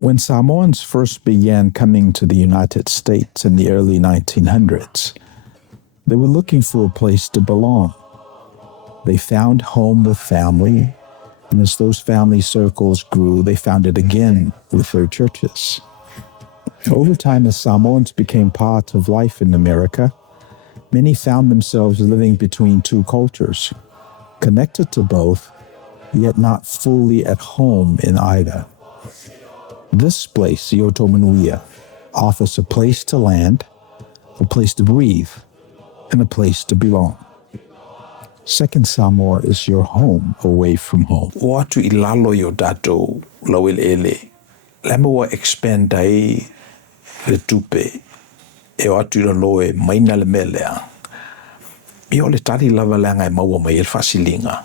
When Samoans first began coming to the United States in the early 1900s, they were looking for a place to belong. They found home with family, and as those family circles grew, they found it again with their churches. Over time, as Samoans became part of life in America, many found themselves living between two cultures, connected to both, yet not fully at home in either. This place, Manuia, offers a place to land, a place to breathe, and a place to belong. Second Samoa is your home away from home. Watu ilalo yo dato lawil ele. Lama wa expand ai le tupe. E watu ilo e maina le melea. I ole tali lava langa e maua mai el fasilinga.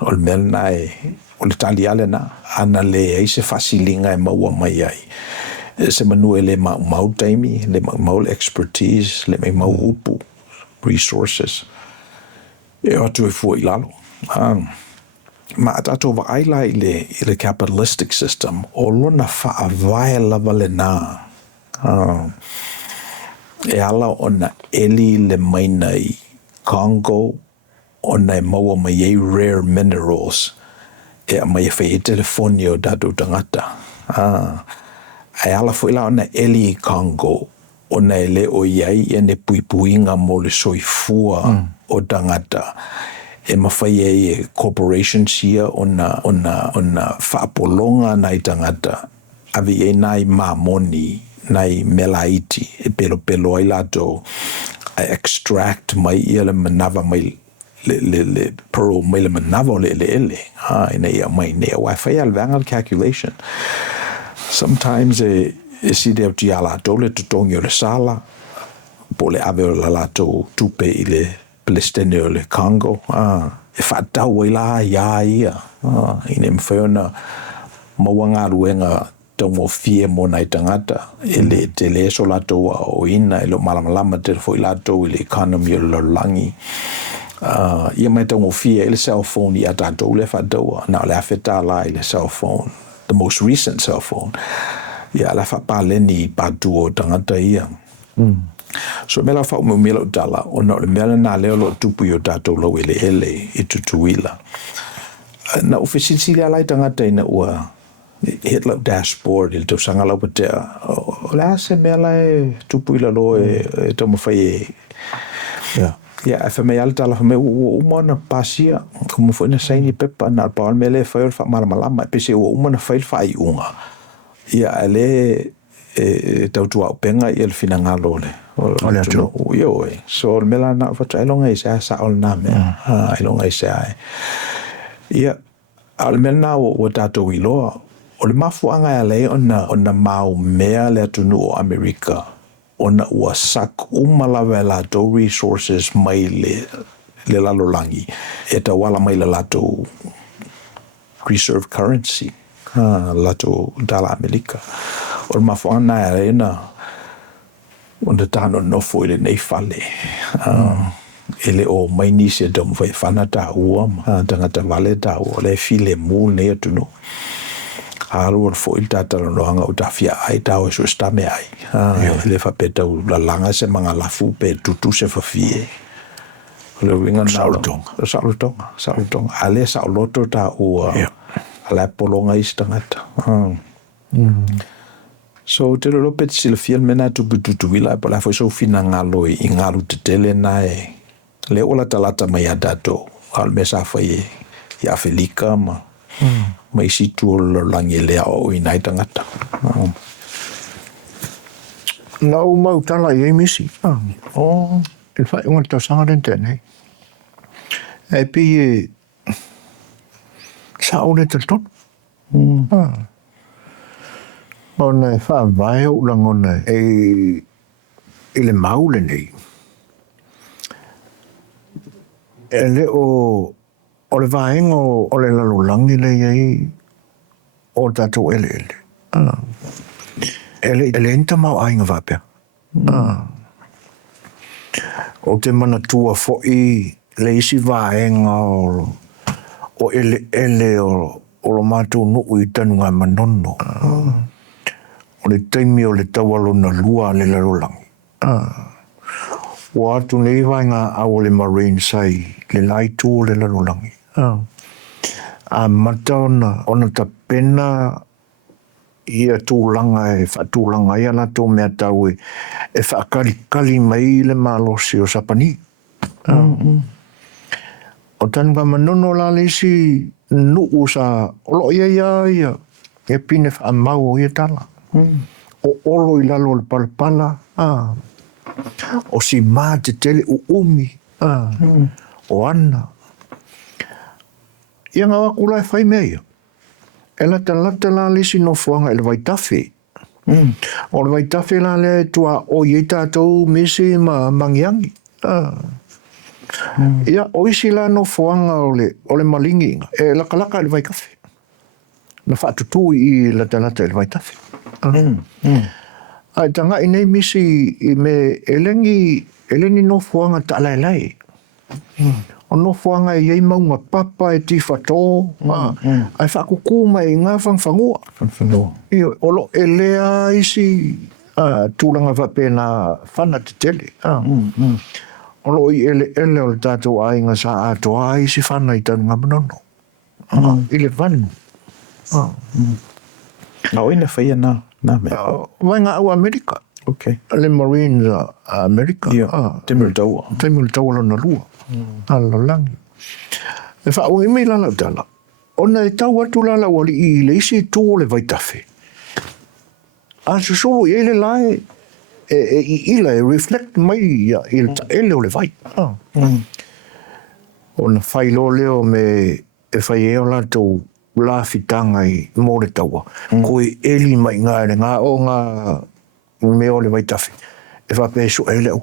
Ol mel na e ole tali ale na ana le ai se fasilinga e maua mai ai. Se manu ele mau taimi, le mau expertise, le mau upu, resources. E atu e fua ilalo. Ma atato wa aila ile capitalistic system o lona whaavae lava le nā. E ala ona eli le mainai Congo, ona e maua mai ei rare minerals, e mai e whai e telefonio datu tangata. E ala fuila ona eli Congo, ona e le o iai e ne puipuinga mo le soifua o tangata. E mawhai e corporations ia ona whaapolonga nai tangata. Avi e nai mamoni, nai melaiti, e pelo ai lato, a extract mai ia le manava mai le pearl mai le manava le ele. Ina ia mai nea wai al vanga calculation. Sometimes e si deo ti ala tole tutongi o le sala, po le ave o la lato tupe i le Palestine o le Congo. E whaatau i la ia. Ina mwhaiona mawanga ruenga tongo fie mo nai tangata. E le te leso lato o ina, e lo malamalama te fo i lato i le economy o le langi. Ia mai tongo fie i le cell phone i atato le whaataua. Na le awheta la i le cell phone. The most recent cell phone. Ia la whapaleni patu o tangata ia. So mela whau mo mela utala, ona o le mela nā leo lo tupu i o tātou lau ele i tutuila. Na ufesisi le alai tangata ina ua hit lau dashboard i le tau sanga lau patea. O le ase mela e tupu ila lo e tau mawhai e. Ia, e whamei ala tala whamei ua umana pasia, kumu fwoi na saini pepa na alpawal mele e whai o wha malamalama, e pese ua umana whai whai unga. Ia, ele e tau tua upenga i el fina ngalo le. Ole atu. Yo e. So le mela na whata ilonga i sea sa ol na mea. Ilonga i sea e. Ia, ale mela na o tato i loa. O le mafu anga e lei ona mau mea le atunu o Amerika. Ona ua sak umalawe lato resources mai le lalolangi. E ta wala mai le lato reserve currency. Lato dala Amerika. O le mafu anga e lei na ona tano nofo i le nei fale. Ele o mai nisi e tamu whai whana tā ua ma. Tangata vale tā ua. Le file mūl nei atunu. Haru o fo i tātara noanga o ta fia ai tā o so stame ai. Le whapeta u la langa se mga lafu pe tutu se whawhie. Le winga na Sautonga. Ale sauloto tā ua. Ale polonga is tangata. So te lo pet sila fiel mena tupu wila pa la foi so fina ngalo i ngalu te tele na e le ola talata mai adato al mesa foi ya felika ma mai situ lo langi le o i nai tangata. Na o mau tala i misi. E fai unga tau sanga den tēnei. E pi e sa o le taton. Ona e whaavae o langona e le maule nei. E le o le vaenga o le lalolangi nei ei o tatou ele. Ele enta mau ainga vapea. O te mana tua fo i le isi vaenga o ele o lo mātou nuu I tanu ngā manono. O le taimi o le tawalo na lua le larolangi. O atu nei vai ngā au le marine sai, le lai tū le larolangi. A mata ona ta pena ia tūlanga e whatūlanga ia na tō mea tau e whaakari mai le malosi o sapani. O tanu ka manono la lesi nuu sa olo ia e pine whaamau o ia tala. O olo I lalo le palapala. O si mā te tele umi. O ana. Ia ngā wakula e whai mea ia. E lata la lesi no fuanga e le waitafe. O le waitafe la le tua o ie tātou mese ma mangiangi. Ia o isi la no fuanga o le malingi inga. E laka le waikafe. Na whaatutu I lata le waitafe. Ai tanga I nei misi I me elengi no fuanga ta lai. O no fuanga I ei maunga papa e ti whatō. Ai whakuku mai ngā whangwhangua. Io, olo elea isi tūranga whapena whana te tele. Olo I ele o le tātou ainga sa atoa isi whana I tanu ngā manono. I le vanu. Nā oina whaia nā mea. Vai ngā au Amerika. Okay. Le Marines Amerika. Timur taua. Timur taua lona lua. Alo langi. E whao I mei lala tala. Ona e tau atu lala wali I le isi tō le waitafe. A susolo I ele lai I ila e reflect mai I le taele o le vai. Ona whailo leo me e whai eo la tau la fitanga I mō le taua. Koe eli mai ngā o ngā me o le waitafe. E whapeso ele au.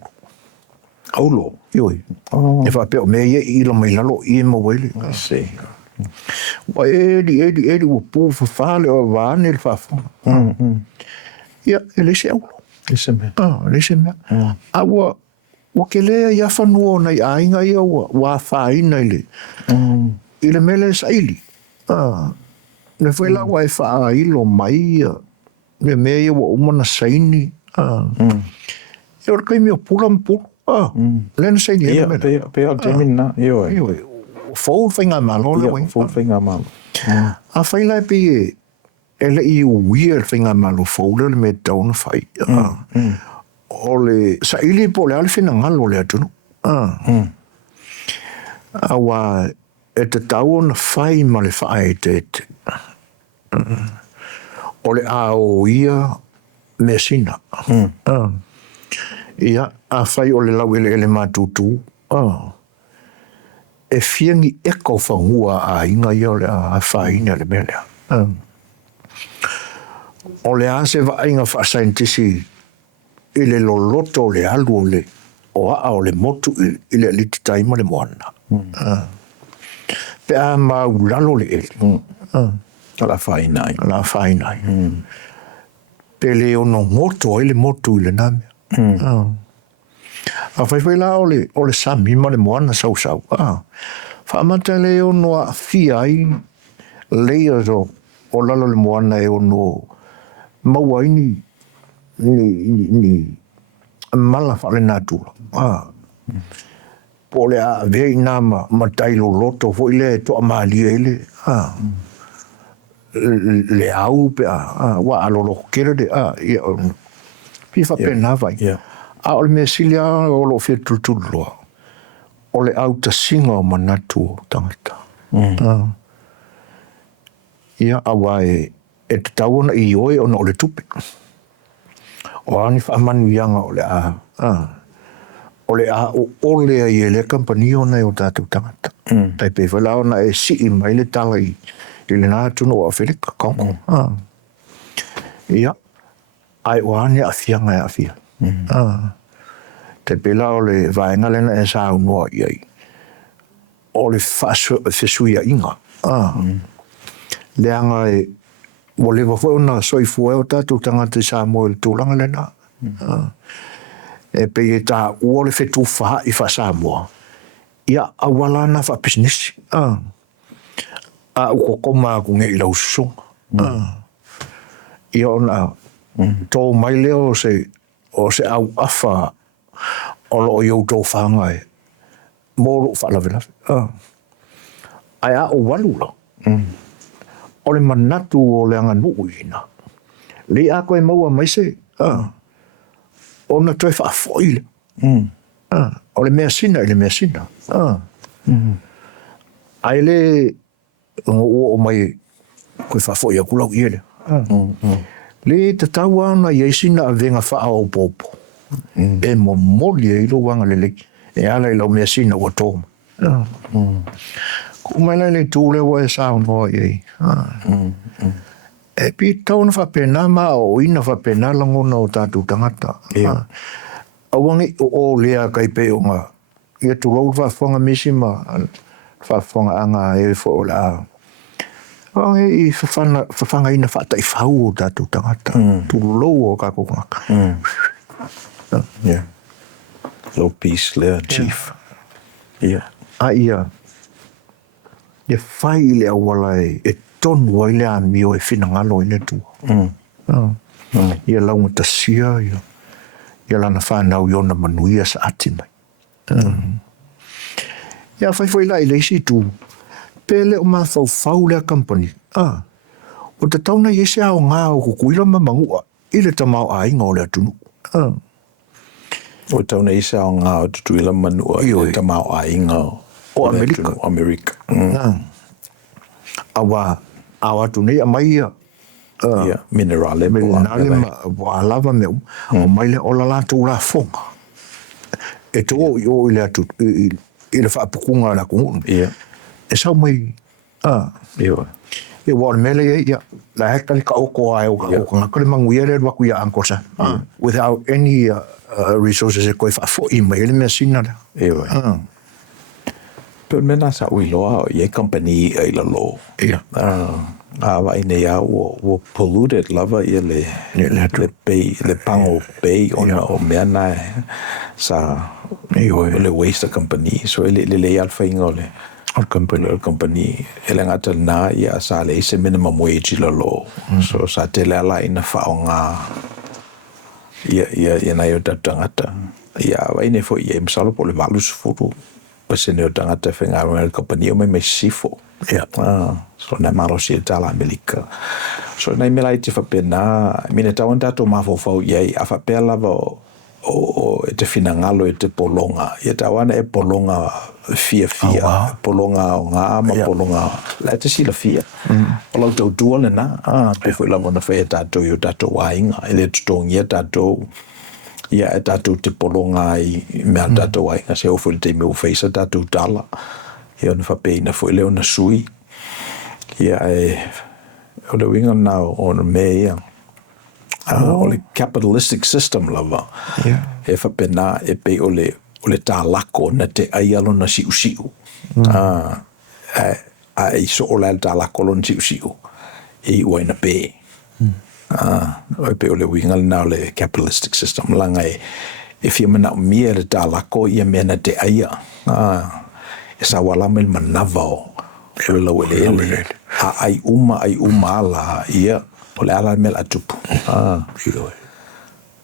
Aulo. Ioi. E whapeo me ia I ila mai lalo I e mawele. I see. Wa eli ua pū whawhale o wāne le whawhanga. Ia, e lese aulo. Lese mea. Lese mea. A ua ke lea ia whanua nei ainga ia wa whaina I le. I le mele saili. Ne whaila wa e whailo mai ia. Ne mea ia wa umana saini. E ora kai mea pula mpulu. Lena saini ia mele. Pea o te mina. Ioi. Fau whainga malo la wai. Fau whainga malo. A whaila e pi e le I uia le whainga malo fau le me tauna whai. O le saili po le alifina ngalo le atunu. Awa e te tau na whai ma le whae te. O le ao ia me sina. Ia a whai o le lau ele mātutu. E whiangi eko whangua a inga ia o le a whaina le melea. O le a se wainga whaasaintisi I le loloto le alu o le o a o le motu I le liti taima le moana. Pe a maulalo le ele. La whainai. La whainai. Pe le ono moto I le motu I le name. A whai la o le sami ma le moana sau. Whaamata le ono a whiai layers o lalo le moana e ono maua ini ni mala whale nātula. Po le a vei nā ma tailo loto fo ile to a maali ele. Le au pe wa alolo kere de pifa pe nā vai. A ole me silia o lo fia tultuloa. O le au ta singa o manatu o tangata. Ia awa e te tauana I oe ona o le tupe. O ani wha Manuianga o le a. O le a o ole a I ele kampani o nei o tātou tangata. Tai pe whala ona e si mai le tala I le nātunu o a Felika Kongo. Ia. Ai o ani a fianga e a fia. Te pela o le vaenga lena e sa unua iai. O le whasuia inga. Leanga e o le wafo na soifua o tātou tangata sa mo le tūlanga lena. E pe e tā ua le whetu wha I wha sa moa. Ia awala na wha business. uko koma ku nge ila usong. Ia ona tō mai leo o se au afa o lo iau tō whangai. Mōro whalawelawe. Ai a o walu lo. O le manatu o le anga nuu ina. Le a koe maua mai se. O na toi whaafoile. O le mea sina i le mea sina. Ai le o mai koe whaafoia kulau i ele. Le te tau ana i eisina a venga wha o popo. E mo moli e ilo wanga le leki. E ala i lau mea sina ua tōma. Kumaila le tūle wa e sao noa i ei. E pi tau na whapena ma o ina whapena langona o tātou tangata. Awangi o lea kai pe o ngā. Ia tu rau whawhanga misi ma whawhanga anga e fo o la. Awangi i whawhanga ina whata i whau o tātou tangata. Tu lau o kako ngaka. Yeah. Low peace lea, chief. Yeah. Ia. Ia whai le awala e tonu ai le amio e whinangalo i le tua. Ia launga tasia, ia lana whanau i ona manuia sa ati mai. Ia whai la i leisi tu, pele o maa fau lea company. O te tauna i ese ao ngā o kukuila mamangua, i le tamau a inga o lea tunu. O tauna isa o ngā o tutuila manua i o tamau a inga o Amerika. Amerika. Awa tu nei a mai ia. Minerale. Minerale ma lava meu. O mai le ola la tu la fonga. E tō i o i le atu, i le whaapukunga la kungun. E sau mai, e wāre mele ia, la hekta li ka oko ai o ka kare manguia le waku ia ankosa. Without any resources e koe whaafo i mai, ele mea sina le. Pero mena sa ui loa, i e company i la lo. Awa ine ia o polluted lava i le pei, le pango pei ona o mea nai sa le waste company. So le alfa ingo le company ele ngata na ia sa le ise minimum wage i la lo. So sa te le ala ina whaonga ia na i o tangata. Ia wa ine fo i e msalo po le valus furu. Pasene o tangata whenga o company o mai sifo. So na maro si tala Amerika. So na mela i te whapena, mine tau tato mawhawhau iei, a whapea lava o e te whinangalo e te polonga. Ia tau ana e polonga fia. Polonga o ngā ama polonga. La te sila fia. O lau tau tua le na. Pefo i lava na whea tato i o tato wainga. Ele tutongia tato. Ia e tato te polonga i mea tato wainga. Se ofo le te meu feisa tato tala. Ia ona whapeina fo i leo na sui. Ia o le winga na o na mea o le capitalistic system lava. E whapena e pe o le tā lako na te aialo na siu. A i so o le tā lako lo na siu. I ua ina pe. O pe o le winga na o le capitalistic system. Langa e fia mana o mia le tā lako ia mea na te aia. E sa wala me manava o. E lau ele. Ai uma ala ia. O le ala me la tupu.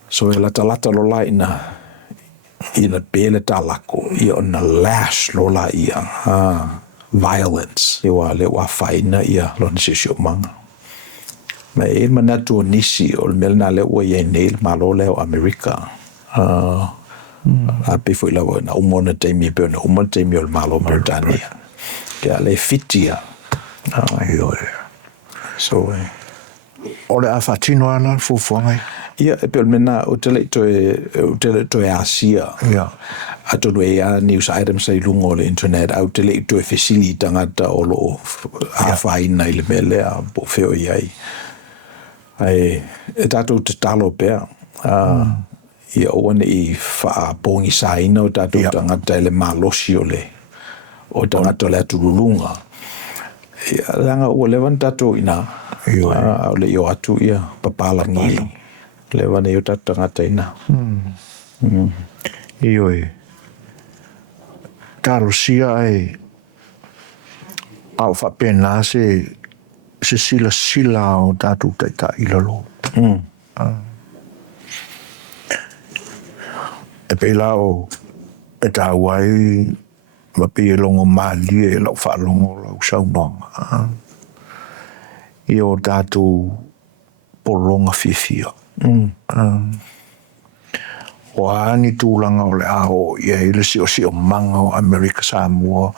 So e lata lo la ina pele tā lako. Ia o na lash lo la ia. Violence. E wa le wa whaina ia lo nisi sio manga. Ma e manatu o nisi o le melna le ua ia nei malo leo Amerika. A pe foi la na umona teimi pe na umona teimi o malo Mauritania. Ke le fitia. So o le afatino ana fufuanga. Ia e pe mena o tele to e Asia. Ato le a news items sai lungo le internet au tele to e facility tangata o lo a faina ile mele a po feo iai. Ai e tato te talo pe ia ona i fa pongi saina o tato tangata le malosi o tangata le atululunga. Ia langa o levan tato ina o le yo atu ia papalangi levan e o tato tangata ina. Ioi. Taro sia au whapena se sila o tātou taita ilalo. E peila o e tā wai mapi e longo mali e lau whaalongo lau saunonga. I o tātou polonga whiwhia. O ani tūlanga o le aho ia ele si o manga o Amerika Samoa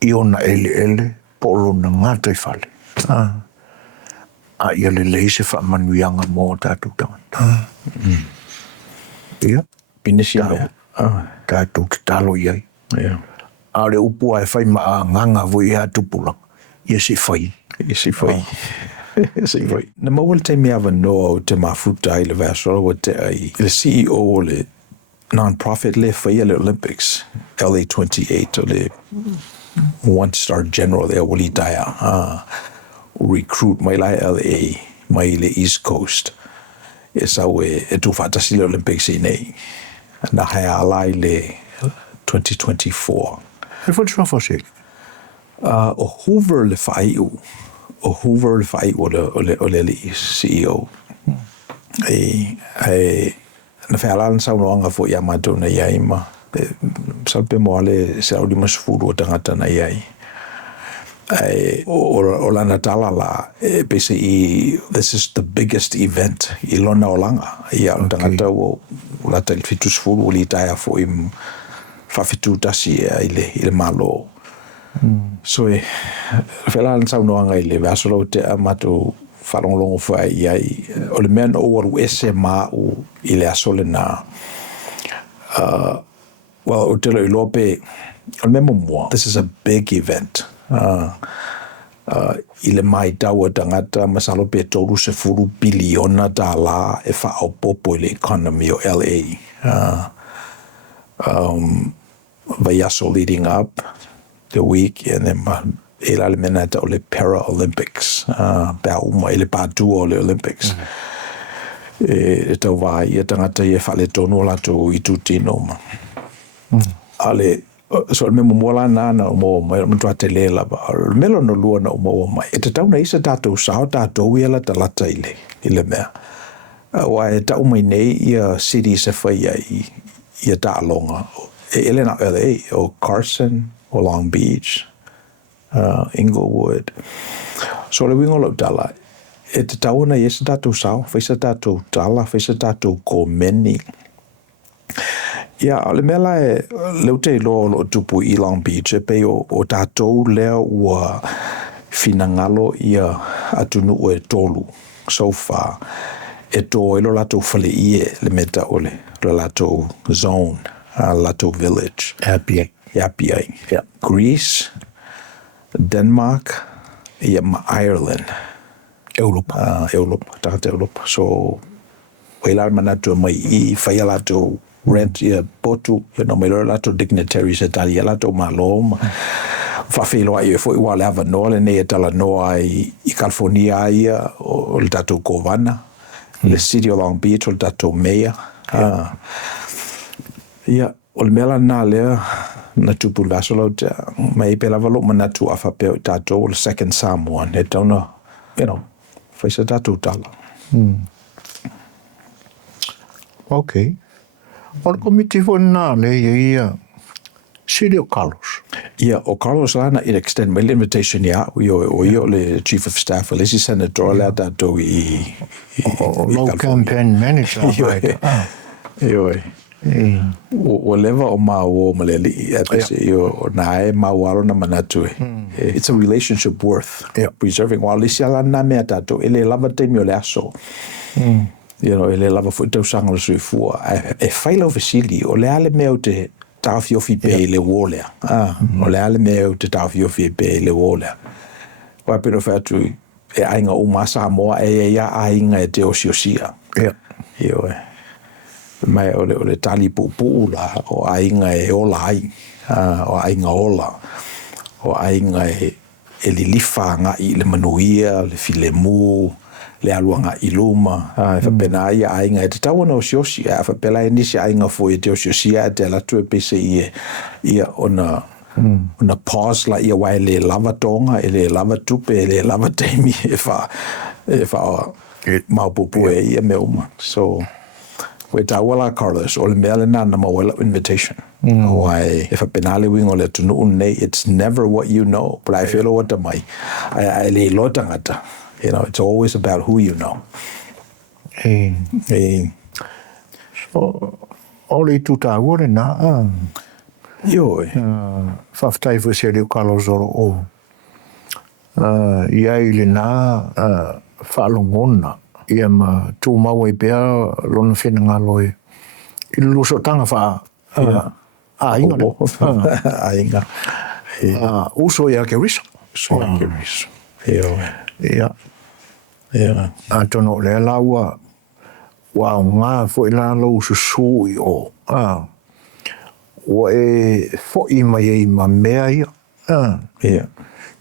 i ona ele polona ngata i whale. A ia le leise whaamanuianga mō tātou tangata. Ia. Pinisi mea. Tātou te talo iai. A le upua e whai maa nganga voi ia tupulanga. Ia si whai. Na mawal te mea wanoa o te mafuta i le vasora wa te ai. Le CEO o le non-profit le whaia le Olympics, LA 28, o le one-star general there, Wali Daya, recruit mai lai LA, mai le East Coast. E sau e tu whatasi le Olympics i nei. Na hai alai le 2024. E what's wrong O Hoover le whaiu. O Hoover le whai o le CEO. Na whaialan saunoanga fo ia mātou na iai ma. Salpe moa le sao lima sufuru o tangata na iai. O lana talala, this is the biggest event I lona o langa. Ia o tangata o lata il fitu sufuru o li taia fo I whawhitu tasi I le malo. So whaialan saunoanga I le vasolo te amatu whalongolongo whai iai. O le mea o waru ese maa o I le asole na well, o telo I lope o le mea mua. This is a big event. I le mai taua tangata masalo pe toru se furu biliona dala e wha popo I le economy o LA. Vayaso leading up the week and then e la le mena ta o le Para-Olympics. Pea uma I le pātua o le Olympics. E tau vai e tangata I e whale tonu o lato I tūtino ma. Ale so me mola na o mo mo te le la melo no lua na o mo mai e te tau na isa tatou sao tatou ia la talata ile mea wa e tau mai nei ia city se fai ia ta longa ele na LA o Carson o Long Beach Inglewood so le wingo lo tala e te tau na isa tatou sao fai sa tatou tala fai sa tatou ko meni. Ia, le mela e leu te lo tupu I Long Beach e pe o tātou lea ua finangalo ia atunu o e tolu so far e tō e lo latou whale ie le meta ole lo latou zone latou village Happy. yeah. Greece Denmark ia ma Ireland Europa. Tāta Europa so wailar manatu mai I whaia latou rent ia potu mai lora lato dignitaries e tali lato malom whawhelo ai e fo I wale hava noa le nei e tala noa I California ia o le tatou kovana le city of Long Beach o le tatou mayor ia o le mela nā lea na tupu vasolo te mai pe lava lo manatu a whapeo tatou o le second Samoan e tauna whaisa tatou tala Okay. O le komiti fo nā le ia City o Carlos. Ia, o Carlos lana in extend my invitation ia o le chief of staff o le si senator lea tātou I Low campaign manager. O leva o mau ma le li o na e mau alo na manatu it's a relationship worth preserving while lisi ala na mea tātou ele lava te mi o le aso ele lava fu tau sanga le sui fua e whaila o vesili o le ale mea o te tawhiofi pe le wolea o le ale mea o te tawhiofi pe le wolea wa pero fatu e ainga o masa moa e ia ainga e te osiosia mai o le tali pupu la o ainga e ola ai o ainga ola o ainga e lilifa nga I le manuia le filemu le aluanga I luma fa pena ia ainga e te tawana o siosia fa pela e nisi ainga fo e te osiosia te la tu e pese ia ona Una pause la ia wai le lava tonga, le lava tupe, le lava teimi e wha maupupu e ia me uma. So, we tawala Carlos, o le mea le nana mawela invitation. Wai, if a penale wing o le tunu unei, it's never what you know, but I feel what mai. I le lo tangata. You know, it's always about who you know. So, o le tuta ore na, Ioi. whaftai fu se leo Carlos oro o. Ia ile na whaalongona. Ia ma tū maua I pēa lona whena ngā loe. I luso tanga wha inga le. Inga. Uso ia ke risa. So I can reach. Ioi. Ia. Yeah. Tono le laua wa ngā fo I la lau susu I o. Wa e fo I mai e ma mea ia. Yeah.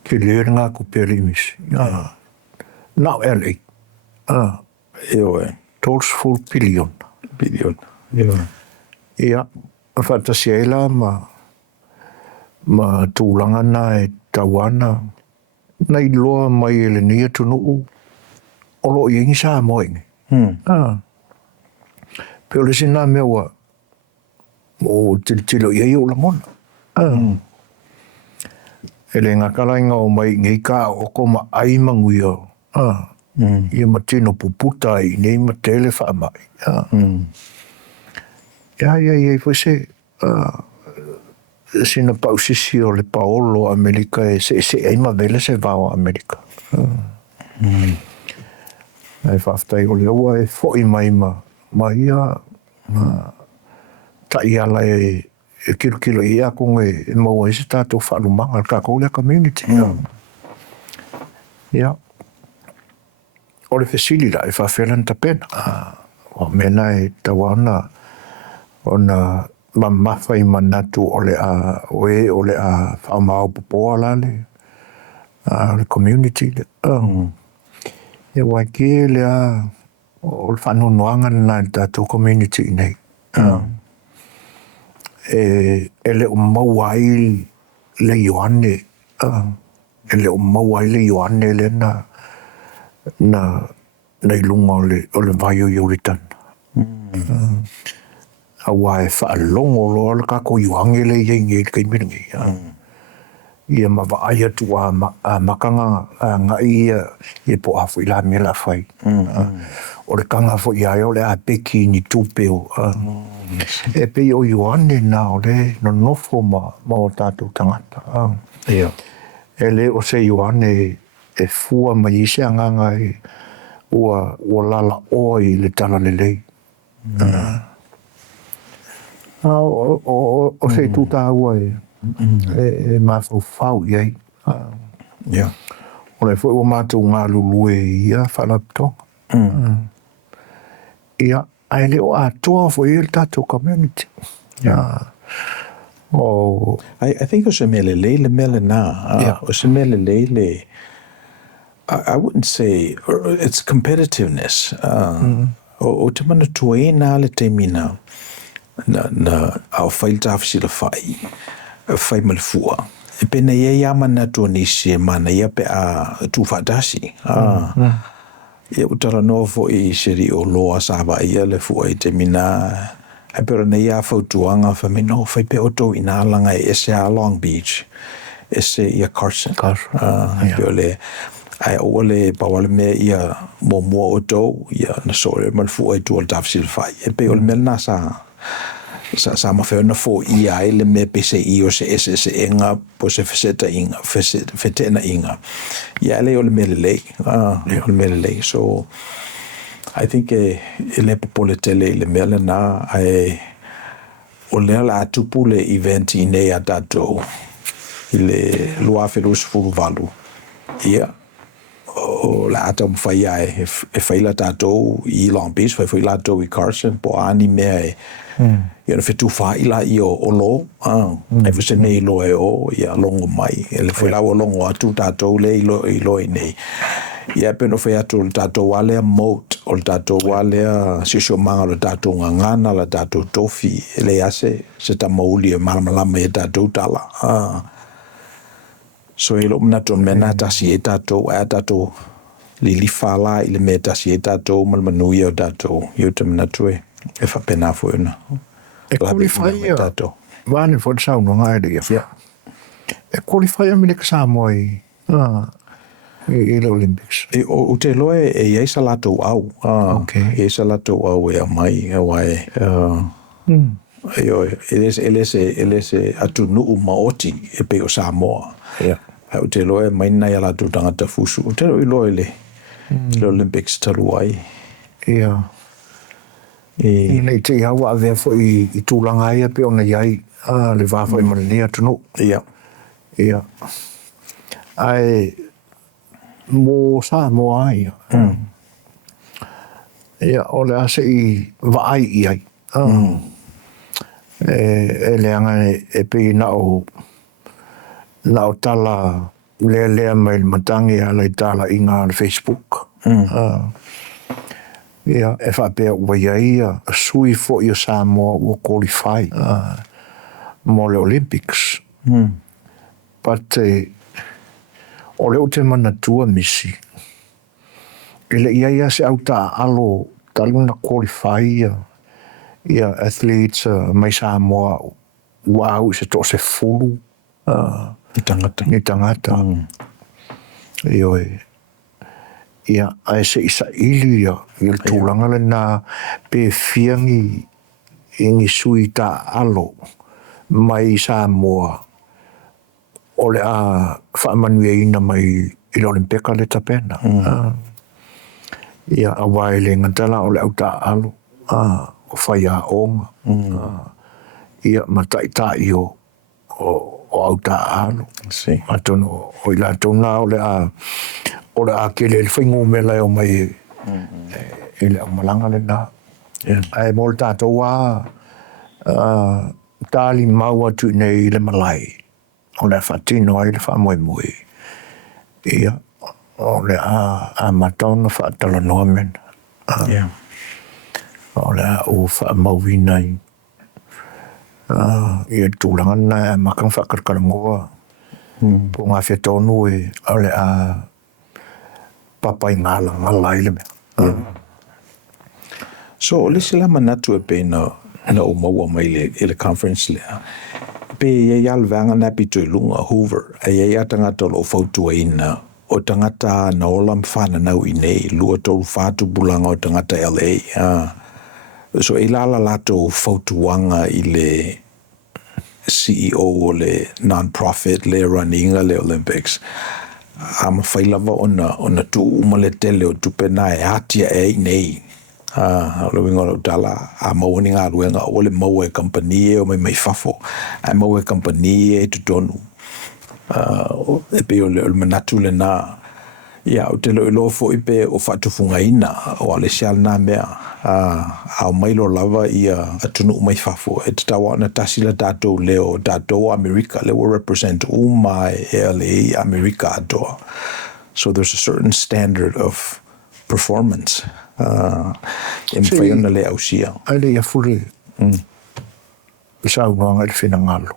Ke lere ngā ko perimis. Now LA. Ioi. 12 billion. Billion. Ioi. Ia. Whatasi eila ma tūlanga na e tawana. Nei loa mai ele nia tunu olo I ingi sa moingi. Peo le sina mea wa o tilo I o la mona. Ele ngā kalainga o mai ngei ka o ko ma ai Manuia. Ia ma tino puputa I nei ma tele wha mai. Ia, foi se sina pausisi o le paolo Amerika e se ai ma vele se vao Amerika. Ai whaftai o le ua e fo I mai ma ia ta ia la e kilo ia kong e maua isi tātou whaalumanga al kako le community. Ia. O le fesili la e whawhelan ta pena. O mena e tawana ona mamawhai manatu o le o le whaamau popoa la le community le. E waike le o le whanonoanga na tātou community nei. E le o mawai le Ioane. E le o mawai le Ioane le na ilunga o le vaio Iuritan. A wae whaalongo loa le kako Ioange le iengi kei mirangi. Ia ma vaai atu a makanga nga ia po afu I la me la whai. O le kanga fo I ai o le a peki ni tūpeo. E pe o Ioane na o le no nofo ma o tātou tangata. Ia. E le o se Ioane e fua ma I se anganga ua lala oi le tala le lei. O se tūta ua e mawhau iai. Ia. O le fwoi o mātou ngā lulue ia whalaptonga. Ia, ai le o atoa fwoi il tātou community. I think o se mele le mele na. O se mele le I wouldn't say it's competitiveness. O te mana tuai nā le te mina na au whail tāwhisi la whai malfua. E pena ia mana tua nisi e mana ia pe a tu whatasi. Ia utara noa fo I seri o loa sāwa ia le fua I te mina. E pera na ia whautuanga whamino whai pe oto I nā langa e ese a Long Beach. Ese ia Carson. Peo le ai o le pawale me ia mo oto ia na sore malfua I tua tāwhisi la whai. E pe o le melna sa ma fe na fo ia ele me pese I o se enga po se feseta inga fetena inga ia le o le mele so I think ele popolete le mele na ai o le la tupu le event I nei a tatou I le lua felus valu ia o la ata mwhai ai e whaila tātou I Long Beach, whaila tātou I Carson, po ani mea ia na whetu whaila I o lo, e whese nei lo e o, ia longo mai, e le whaila o longo atu tātou le I lo I nei. Ia peno fai atu o le tātou wale moat, o le tātou wale sisio manga o le tātou ngangana, le tātou tofi, le ase, se ta mauli e malamalama e tātou tala. So e lo mnato mena tasi e tātou, a tātou li fala i le me tasi e tātou, Manuia o tātou, iu te mnato e whapena fo una. E qualify ia, vane fo te sauno ngai de ia. E qualify ia mine ka Samoa i le Olympics. O te loe e eisa latou au. E eisa latou au e mai e wae. Ele se atu nuu maoti e pe o Samoa. O te loe mai nai latou tangata fusu. O te loe le Olympics talu ai. Ia. Nei te hawa a vea fo i tūlanga ia pe o na iai. Le vāwha i Manuia tunu. Ia. Ai mo Samoa ia. Ia, o le ase i vaai iai. E leanga e pe na o tala lea mai matangi a lai tala inga le Facebook. Ia, e whapea ua iai a sui fo i o Samoa ua qualify mo le Olympics. But o leo te manatua misi. Ele ia se au ta alo taluna qualify ia athletes mai Samoa ua au se to se fulu. Ni tangata. Ioe. Ia ai se isa ili ia il tūlanga le na pe fiangi ingi sui ta alo mai Samoa. O le a Manuia ina mai i le Olimpeka le tapena. Ia a wai le ngatala o le au ta alo. O whai a onga. Ia matai ta i o au ta alo. Matono o i la tona o le a kele le whaingu me lai o mai i le au malanga le na. Ai mo le tātou a tāli maua tu nei le malai. O le whatino ai le whamoemoi. Ia, o le a matona whaatala noa mena. O le a o whaamauina i. Ia tūlanga na a makang whakarakarangoa. Po ngā whetonu e o le a papai ngala ngalai le mea. So, o le sila manatu e pe na o maua mai le conference lea. Pe ia alvanga na pito i lunga Hoover. Ia tangata lo fautua ina o tangata na ola mwhana nau i nei. Lua tolu whātu bulanga o tangata LA. So ilala lato fautuanga i le CEO o le non-profit le runninga le Olympics. Ma whailava ona tu umale tele o tupena e hatia e nei. Lo winga lo tala a mawani ngā ruenga o le maua e company o mai whafo a maua e company e tutonu e pe o le manatu le nā ia o te lo fo i pe o whatufunga ina o ale sial nā mea a mailo lava ia atunu mai whafo e te tawa na tasila tātou leo tātou Amerika le will represent umai LA Amerika atoa. So there's a certain standard of performance e mwhaiona le au sia. Ale ia fure. Sa unanga le whina ngalo.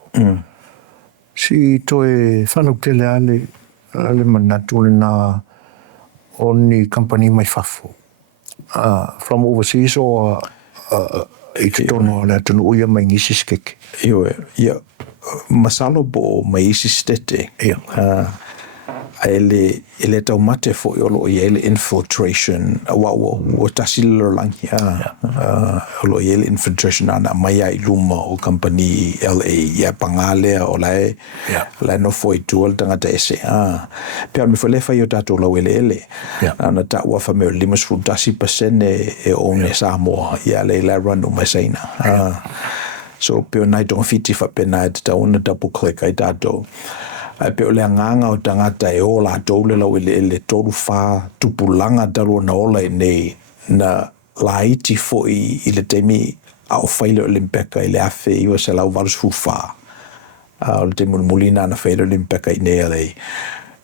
Si toe whanau tele ale manatu le nā o ni company mai whafo. From overseas or i te tono le atunu uia mai ngisi skeke. Ia, masalo bo mai isi stete. Ele tau mate fo i olo i ele infiltration o tasilo langi olo i ele infiltration ana mai ai luma o company LA ia pangale o lai no fo i tuol tangata ese pia me fo le fai o tato lau ele ana ta ua fa me limas fu tasi pasene e one Samoa ia le la ranu masaina so pia nai tonga fiti fa pena e ta una double click ai tato ai pe ole nganga o tangata e ola tole lau ele toru fa tupulanga talo na ola nei na laiti fo i le temi au faile Olimpeka i le afe i wa se lau varus fufa o le temi mulina na faile Olimpeka i nei alei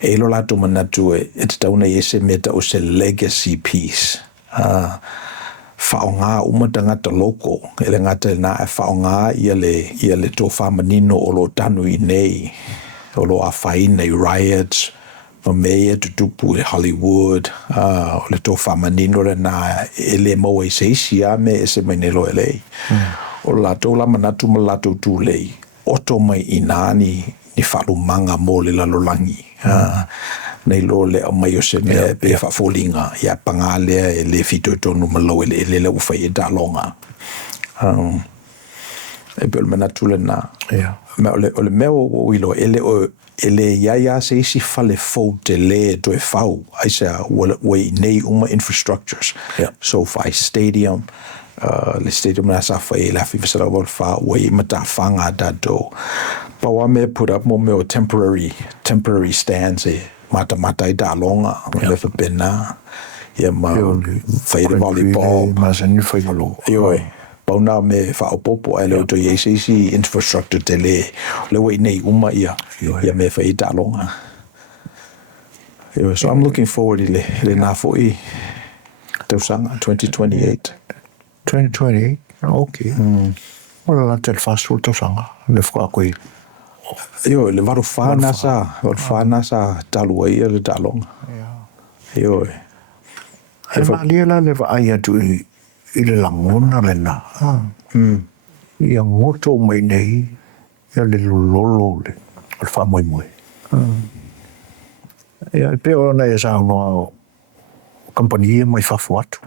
e lo lato manatu e te tauna i se meta o se legacy piece. Whaonga umatangata loko, e le ngata na e whaonga ia le tō whamanino o lo tanu I nei, o lo awhai nei riots, ma mea tutupu e Hollywood, o le tō whamanino le na e le maua I se isi a me e se mainelo e lei. O lato la manatu ma lato tu lei, oto mai I nani ni whalumanga mo le lalolangi. Nei lo le o mai o se mea pe whafolinga ia pangalea e le fito tonu malo e le ufai e dalonga. E pe o le manatu le na. O le mea o ilo e le iaia se isi fale fau te le to e fau ai se wei nei uma infrastructures. So fai stadium, le stadium na sa fai la fi visara wal fa wei mata fanga dato. Pa wa me put up mo me o temporary stands e mata I dalonga le fa pena. Ia ma fai de volleyball. Ma se ni fai malo. Ioi. Pauna me fa opopo ai le to isi infrastructure te le wei nei uma ia me fai dalonga. So I'm looking forward le na foi tausanga 2028. 2028. Okay. Wala la tel fasul tausanga le fwa koe. Yo le varu fana sa talu ia le dalonga. Yo. E malia le va ai atu I le langona le na. Ia ngoto mai nei, ia le lolo le wha moi moi. Ia pe ona e sa noa kampania mai whafu atu.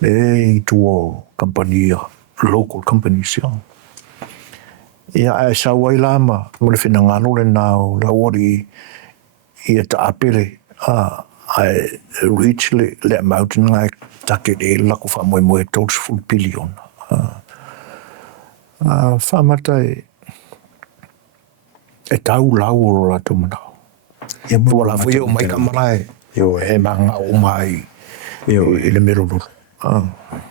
Le I tuo kampania, local companies ia. Ia e sa wai lama, mo le whinangano le nao, la ori ia ta apere. I reach le mountain like take e lako wha moe moe tōs full billion. Whamata e tau lau o la tumanao. Ia wala fwio mai kamarai. E manga o mai I le meruru.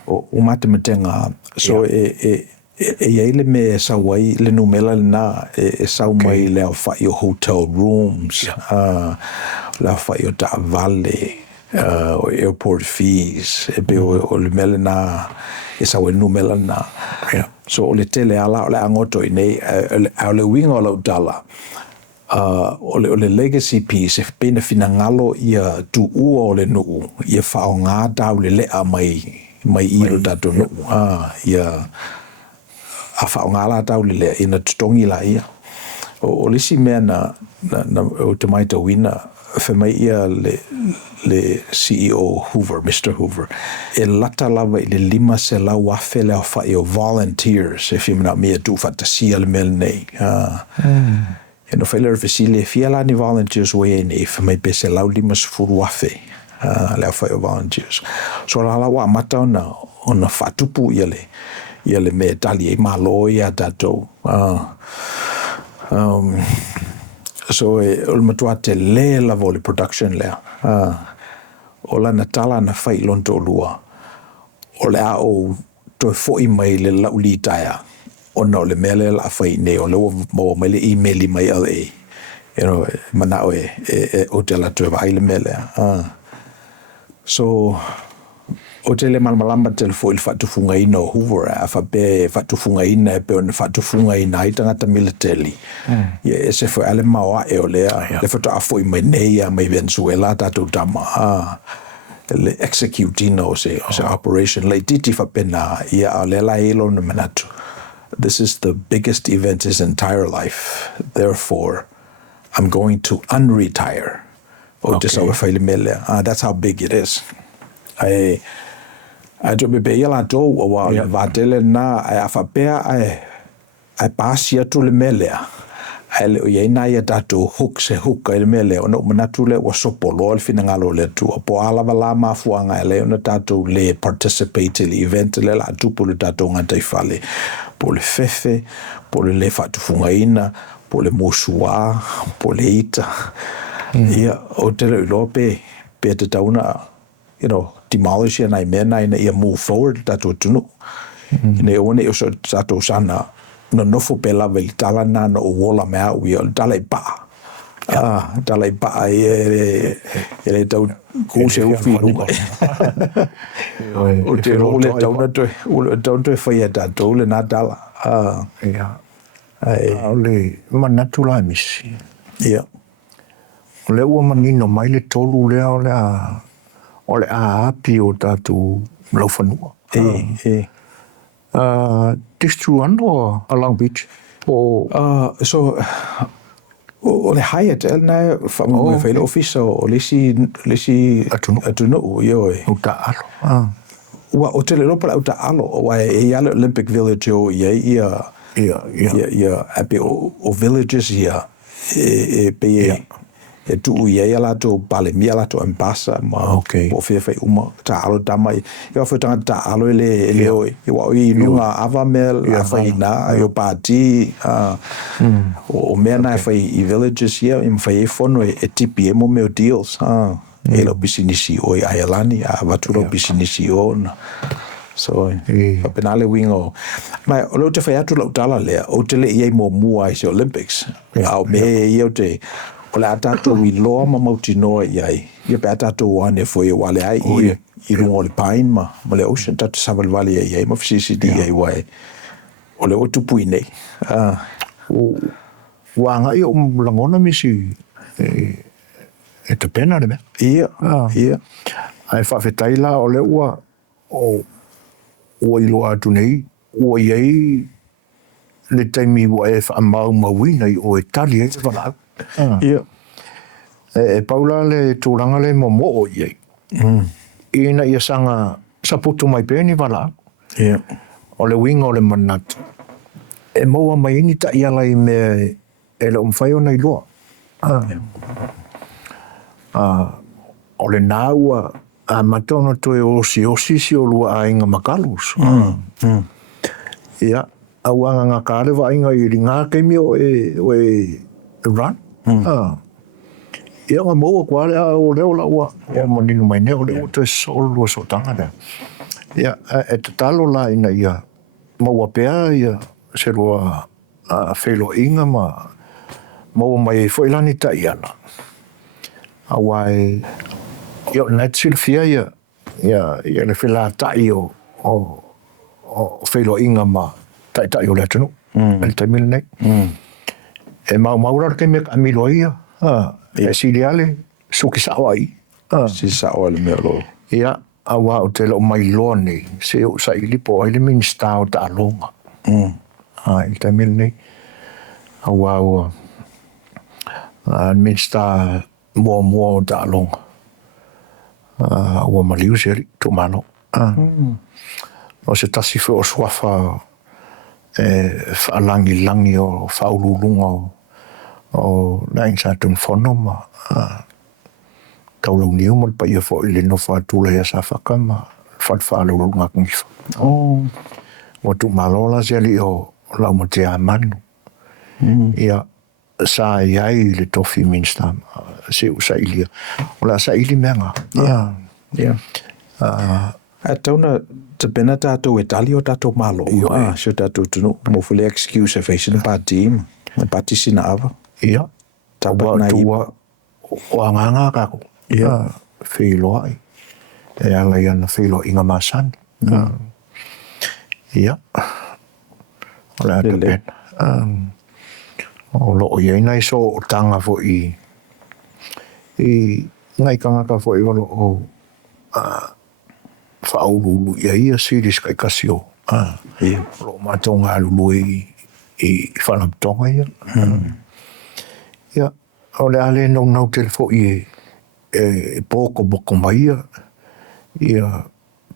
O matematenga. So e ele me sa wai le numela na e sa mai le fa yo hotel rooms. La fa yo ta vale o airport fees e be o le melena e sa we numela na. So o le tele ala o le angoto I nei o le winga o le dala. O le legacy piece e pena finangalo ia tu ua o le nuu ia whaonga tau le lea mai iro tato nuu ia a whaonga la tau le lea ina tutongi la ia o lisi mea na o te maita wina whamai ia le CEO Hoover, Mr. Hoover e lata lava I le 5 se lau afe leo whai o volunteers e whimina mea tu whatasia le mele nei E no whailera whesile fia la ni volunteers wei nei whamai pe se lau 5 furu afe leo whai o volunteers so la wa mata ona whatupu ia le mea tali e malo ia tatou so o le matua te le lavo le production lea o la natala na whai lonto o lua o le a o toi foi mai le lauli taia ona o le mele la whai ne o le maua mai le emaili mai au e manao o te la tue vai le mele so o te le malmalama te le foi le whatufunga ina o Hoover a whape whatufunga ina e pe o whatufunga ina I tangata military e se foi ale maoa e o lea le whatu a foi mai nei a mai Venezuela tatou tama le executing o se operation le titi whapena ia a le la elo na manatu. This is the biggest event his entire life. Therefore, I'm going to unretire. That's how big it is. I do be la do wa vatele na a fapea I pasia tu le melea. Ele o ye na ya datu hook se hook ele mele ono manatu le wa sopolo al finangalo le tu po ala vala ma fuanga ele ono datu le participate le event le la tu po le datu ngata ifale po le fefe po le fatu fungaina po le mosua po le ita ia o te lope pe te tauna demolish and I mena ia move forward datu tunu ne one o so datu sana no fo pela vel tala na no wola mea wi o tala pa Talai pa ele tau ko se ufi lunga. O te role tau te whaia tātou le nā tala. Le manatu la misi. Ia. Le ua manino mai le tolu lea o le a api o tātou lau whanua. Distru ando a Long Beach? So, o le Hyatt, elna whamau whaile office o lesi atunu, ioi. O ta alo. Ua, o tele ropa au ta alo, wa e ala Olympic Village o ia ape o villages ia, pe e tuu ia ia lato palemia lato ambasa ma o whewhai uma ta alo tamai ia whaitanga ta alo ele oi ia i nunga avamel a whaina i o pāti o mea nai whai i villages ia i mwhai e whono e tipi e mo meo deals e lau bisinisi o i Aialani a watura bisinisi o na so whapenale wingo mai o lau te whai atu lau tala lea o te le iei mo mua i se Olympics au me ia o te o le atatou i loa ma mauti noa iai. Ia pe atatou ane foi o wale ai i runga o le pain ma le ocean tatu savalvali iai ma fisisidi iai wai. O le otupu i nei. Wanga i o langona misi e te pena le mea. Ia. Ai whawhetai la o le ua i loa atu nei. Ua iai le taimi ua e whaamau mawina i o e tali e whalau. Ia. E paula le tūranga le mo o iei. Ina ia sanga saputu mai pēni wala. Ia. O le winga o le manatu. E maua mai ini ta ia lai me e le umwhai o nei loa. O le nāua a matona to e osi si o lua a inga makalus. Ia. Awanga ngā kārewa inga i ringa keimi o e run. Ia ngā maua kua lea o leo la ua. O maninu mai neo leo te sol lua so tanga lea. Ia, e te talo la ina ia maua pea ia se lua whelo inga ma maua mai e whailani ta ia la. Awai, ia nai tsil fia ia le whila tai o whelo inga ma tai o lea tunu. El taimil nei. E maura ke me amilo ia e siliale suki sawa i si sawa le meo lo ia awa o te lo mai loni se o sa ilipo ai le min sta o ta longa il tamil nei awa o min sta mo ta longa awa maliu seri tu mano o se tasi fo swafa fa langi o faululunga o nai sa tun fono ma taulau niu mo pa ia fo ile no fa tula ia sa fakama fa lunga kungifa o tu malola zeli o la mo te amanu ia sa iai le tofi minsta se usa ilia o la sa ili menga tauna te pena tātou e tali o tātou malo so tātou tunu mo fule excuse e facing party me party sina ava ia tapat na iwa o anganga kako whilo ai e ala ia na whilo inga masani ia o la te pena o loo iei nai so o tanga fo i ngai kangaka fo i o whaurulu ia siris kai kasio lo matonga lulu i whanaptonga ia ia o le ale nau telefo i e boko mai ia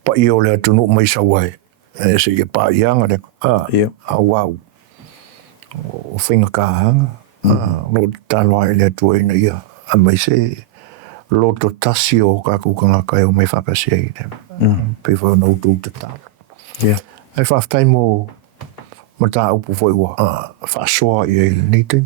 pa i o le atunu mai sawai e se ia pa ianga le wau o whinga kahanga lo talo ai le atu ina ia a mai se loto tasi o kakukanga kai o mai whakasia i ne pe whao nau tū te talo ai whaftai mo mata upu foi wa whasoa i e nite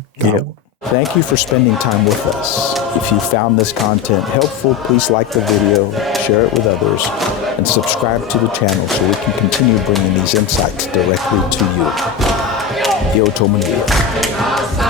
Thank you for spending time with us. If you found this content helpful, please like the video, share it with others, and subscribe to the channel so we can continue bringing these insights directly to you. Yo, Manuia.